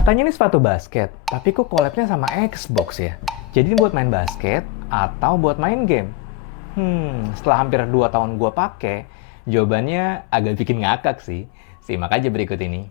Katanya ini sepatu basket, tapi kok collab-nya sama Xbox ya? Jadi ini buat main basket atau buat main game? Setelah hampir 2 tahun gue pakai, jawabannya agak bikin ngakak sih. Simak aja berikut ini.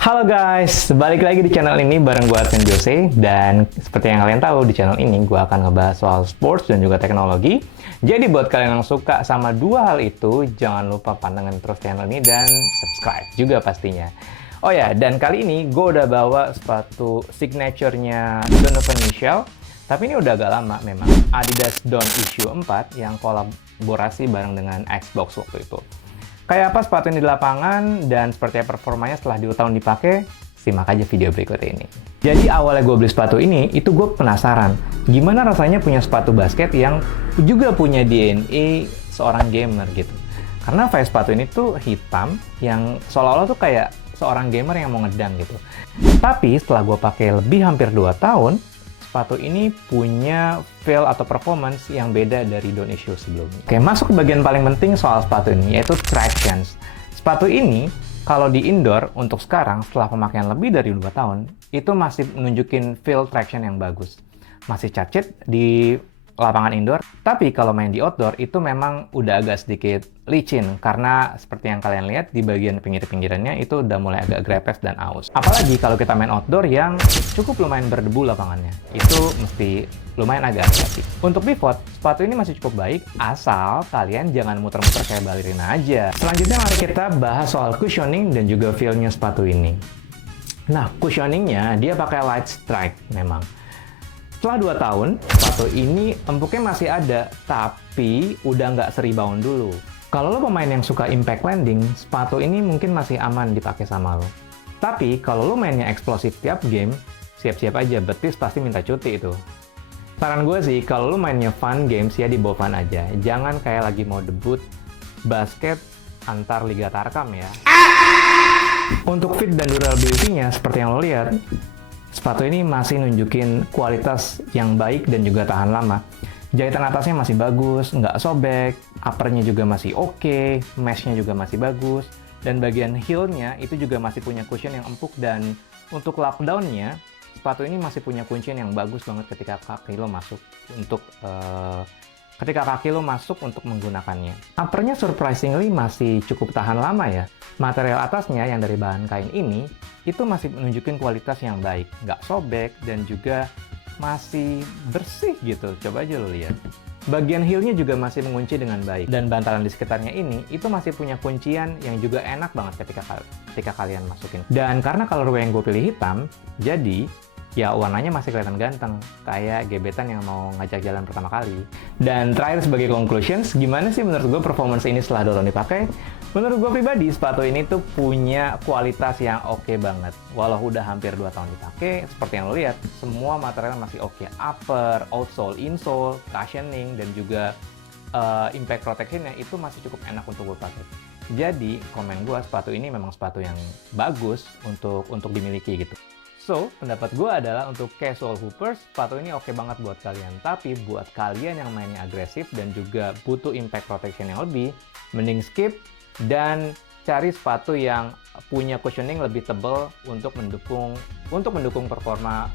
Halo guys, balik lagi di channel ini bareng gue Arsen Jose. Dan seperti yang kalian tahu, di channel ini gue akan ngebahas soal sports dan juga teknologi. Jadi buat kalian yang suka sama dua hal itu, jangan lupa pantengin terus channel ini dan subscribe juga pastinya. Oh ya, dan kali ini gue udah bawa sepatu signature-nya Donovan Mitchell. Tapi ini udah agak lama memang, Adidas Don Issue 4 yang kolaborasi bareng dengan Xbox waktu itu. Kayak apa sepatu ini di lapangan dan seperti apa performanya setelah 2 tahun dipakai, simak aja video berikut ini. Jadi awalnya gue beli sepatu ini, itu gue penasaran, gimana rasanya punya sepatu basket yang juga punya DNA seorang gamer gitu. Karena face sepatu ini tuh hitam, yang seolah-olah tuh kayak seorang gamer yang mau ngedang gitu. Tapi setelah gue pakai lebih hampir 2 tahun, sepatu ini punya feel atau performance yang beda dari Don Issue sebelumnya. Oke, masuk ke bagian paling penting soal sepatu ini, yaitu traction. Sepatu ini, kalau di indoor, untuk sekarang, setelah pemakaian lebih dari 2 tahun, itu masih menunjukin feel traction yang bagus. Masih cacat di lapangan indoor, tapi kalau main di outdoor, itu memang udah agak sedikit licin, karena seperti yang kalian lihat, di bagian pinggir-pinggirannya itu udah mulai agak grepes dan aus. Apalagi kalau kita main outdoor yang cukup lumayan berdebu lapangannya, itu mesti lumayan agak hati-hati. Untuk pivot, sepatu ini masih cukup baik, asal kalian jangan muter-muter kayak balerina aja. Selanjutnya mari kita bahas soal cushioning dan juga feel-nya sepatu ini. Nah, cushioningnya dia pakai light strike memang. Setelah 2 tahun, sepatu ini empuknya masih ada, tapi udah nggak se-rebound dulu. Kalau lo pemain yang suka impact landing, sepatu ini mungkin masih aman dipakai sama lo. Tapi kalau lo mainnya eksplosif tiap game, siap-siap aja, betis pasti minta cuti itu. Saran gue sih, kalau lo mainnya fun games ya dibawa fun aja. Jangan kayak lagi mau debut basket antar Liga Tarkam ya. Untuk fit dan durability-nya, seperti yang lo lihat, sepatu ini masih nunjukin kualitas yang baik dan juga tahan lama. Jahitan atasnya masih bagus, nggak sobek, uppernya juga masih oke, meshnya juga masih bagus, dan bagian heel-nya itu juga masih punya cushion yang empuk, dan untuk lockdown-nya, sepatu ini masih punya kuncian yang bagus banget ketika kaki lo masuk untuk menggunakannya. Uppernya surprisingly masih cukup tahan lama ya. Material atasnya yang dari bahan kain ini, itu masih menunjukkan kualitas yang baik. Nggak sobek dan juga masih bersih gitu. Coba aja lo lihat. Bagian heel-nya juga masih mengunci dengan baik. Dan bantalan di sekitarnya ini, itu masih punya kuncian yang juga enak banget ketika kalian masukin. Dan karena color yang gue pilih hitam, jadi ya warnanya masih kelihatan ganteng, kayak gebetan yang mau ngajak jalan pertama kali. Dan terakhir sebagai conclusions, gimana sih menurut gue performance ini setelah 2 tahun dipakai? Menurut gue pribadi, sepatu ini tuh punya kualitas yang oke banget. Walau udah hampir 2 tahun dipakai, seperti yang lo lihat, semua material masih oke. Upper, outsole, insole, cushioning, dan juga impact protection-nya itu masih cukup enak untuk gue pakai. Jadi, komen gue, sepatu ini memang sepatu yang bagus untuk dimiliki gitu. So, pendapat gue adalah untuk casual hoopers, sepatu ini oke banget buat kalian. Tapi buat kalian yang mainnya agresif dan juga butuh impact protection yang lebih, mending skip dan cari sepatu yang punya cushioning lebih tebal untuk mendukung performa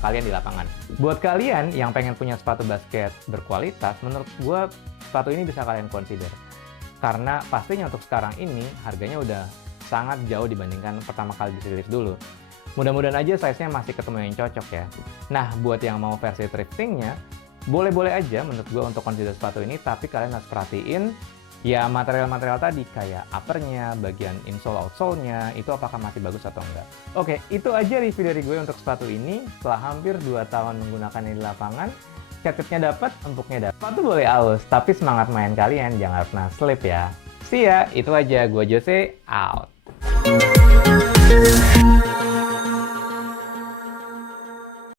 kalian di lapangan. Buat kalian yang pengen punya sepatu basket berkualitas, menurut gue sepatu ini bisa kalian consider. Karena pastinya untuk sekarang ini harganya udah sangat jauh dibandingkan pertama kali dirilis dulu. Mudah-mudahan aja size-nya masih ketemu yang cocok ya. Nah, buat yang mau versi thrifting-nya, boleh-boleh aja menurut gue untuk consider sepatu ini, tapi kalian harus perhatiin ya material-material tadi, kayak uppernya, bagian insole, outsole-nya, itu apakah masih bagus atau enggak. Oke, itu aja review dari gue untuk sepatu ini. Setelah hampir 2 tahun menggunakannya di lapangan, catnya dapat, empuknya dapat. Sepatu boleh aus, tapi semangat main kalian jangan pernah slip ya. See ya, itu aja. Gue Jose, out.